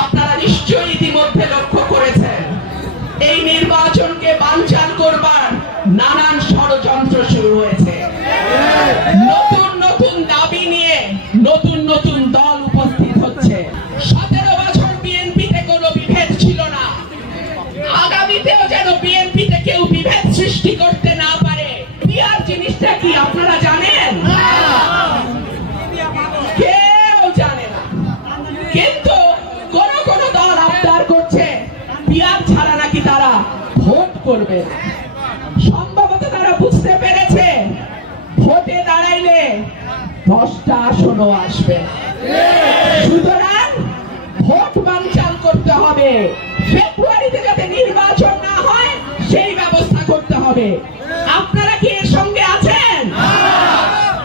আপনারা নিশ্চয়ই ইতিমধ্যে লক্ষ্য করেছেন এই নির্বাচনকে বানচাল করবার নানান ষড়যন্ত্র শুরু হয়েছে। নতুন নতুন দাবি নিয়ে নতুন নতুন দল উপস্থিত হচ্ছে। 17 বছর বিএনপিতে কোনো বিভেদ ছিল না, আগামীতেও যেন বিএনপিতে কেউ বিভেদ সৃষ্টি করতে না পারে। পিআর জিনিসটা কি আপনারা জানেন? কেউ জানে না। কিন্তু কোন কোন দল আবদার করছে পিআর ছাড়া নাকি তারা ভোট করবে। সম্ভবত তারা বুঝতে পেরেছে ভোটে দাঁড়াইলে 10টা আসনও আসবে না। সুতরাং ভোট বানচাল করতে হবে। ফেব্রুয়ারিতে যাতে নির্বাচন না হয় সেই ব্যবস্থা করতে হবে। আপনারা কি এর সঙ্গে আছেন?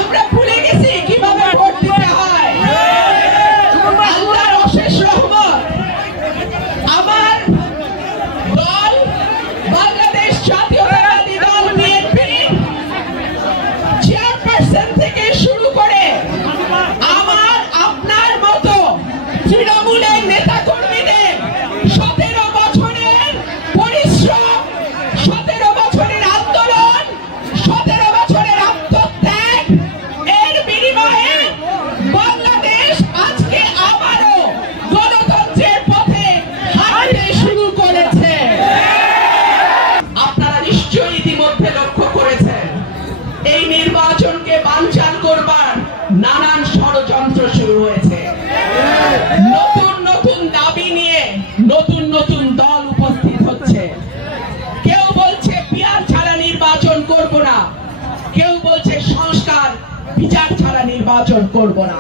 আমরা ভুলে গেছি কিভাবে ভোট দিতে হয়। আল্লাহর অশেষ রহমত, আমার দল বাংলাদেশ জাতীয়তাবাদী দল বিএনপি চেয়ারপারসন থেকে শুরু করে আমার আপনার মতো তৃণমূলের নেতা কর্মীদের 17 বছরের পরিশ্রম, 17 বছরের আন্দোলন, 17 বছরের আত্মত্যাগ এর বিনিময়ে বাংলাদেশ আজকে আবারও গণতন্ত্রের পথে হাঁটতে শুরু করেছে। আপনারা নিশ্চয়ই ইতিমধ্যে লক্ষ্য করেছেন এই নির্বাচনকে বানচাল করবার নানান ষড়যন্ত্র শুরু হয়েছে। নতুন নতুন দাবি নিয়ে নতুন নতুন দল উপস্থিত হচ্ছে। কেউ বলছে পিআর ছাড়া নির্বাচন করব না, কেউ বলছে সংস্কার বিচার ছাড়া নির্বাচন করব না।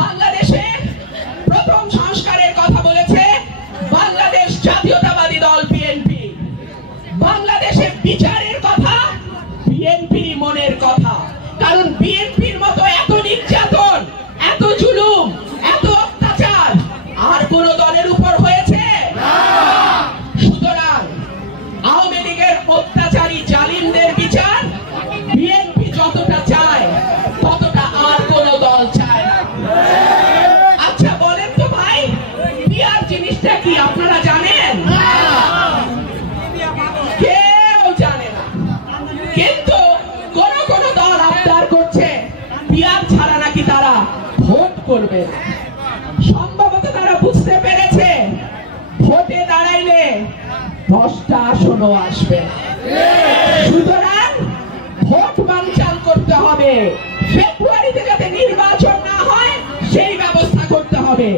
বাংলাদেশে প্রথম সংস্কারের কথা বলেছে বাংলাদেশ জাতীয়তাবাদী দল বিএনপি। বাংলাদেশে বিচারের কথা বিএনপির মনের কথা। কারণ বিএনপির মতো এত নির্যাতন, এত জুলুম, এত অত্যাচার আর কোন দলের উপর হয়েছে? সুতরাং আওয়ামী লীগের অত্যাচারী জালিমদের বিচার বিএনপি যতটা চায় ততটা আর কোন দল চায় না। আচ্ছা বলেন তো ভাই, পিআর জিনিসটা কি আপনারা জানেন? কেউ জানে না। কিন্তু কোন কোন দল আবদার করছে পিআর ছাড়া নাকি তারা ভোট করবে। সম্ভবত তারা বুঝতে পেরেছে ভোটে দাঁড়াইলে 10টা আসনও আসবে না। সুতরাং ভোট বানচাল করতে হবে। ফেব্রুয়ারিতে যাতে নির্বাচন না হয় সেই ব্যবস্থা করতে হবে।